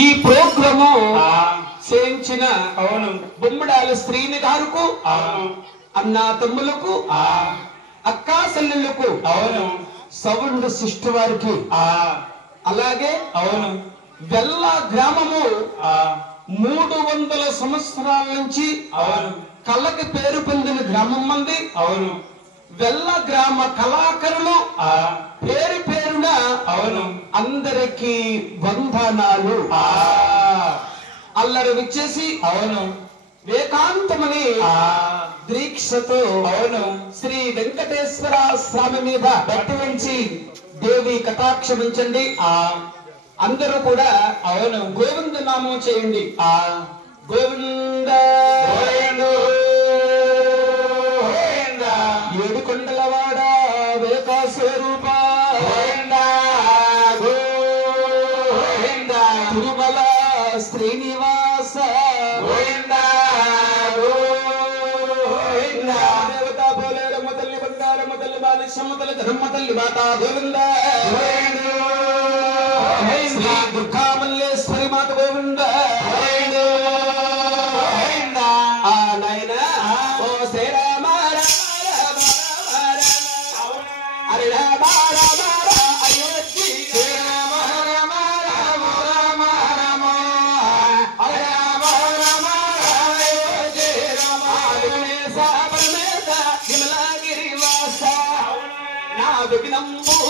ఈ ప్రోగ్రాము చేయించిన బొమ్మడాల శ్రీని గారుకు అన్న తమ్ములకు అక్కా చెల్లెళ్ళకు సౌండ్ సిస్టర్ వారికి అలాగే వెల్ల గ్రామము 300 సంవత్సరాల నుంచి కళ్ళకి పేరు పొందిన గ్రామం మంది వెల్ల గ్రామ కళాకారులు పేరు పేరున అందరికి వందనాలు. అల్లరి విచ్చేసి ఏకాంతమని దీక్షతో శ్రీ వెంకటేశ్వర స్వామి మీద భక్తి ఉంచి దేవి కటాక్షమించండి. అందరూ కూడా గోవింద నామం చేయండి. గోవింద ఏడుకొండలవాడ వేకా స్వరూప తిరుమల శ్రీనివాస దేవతా పోలేరమ్మ తల్లి బంగారమ్మ తల్లి బాలిశమ్మ తల్లి ధర్మ తల్లి మాతా గోవింద శ్రీ దుర్గా మల్లేశ్వరి మాత గోవింద. ఓ శ్రీరామ విఘ్నము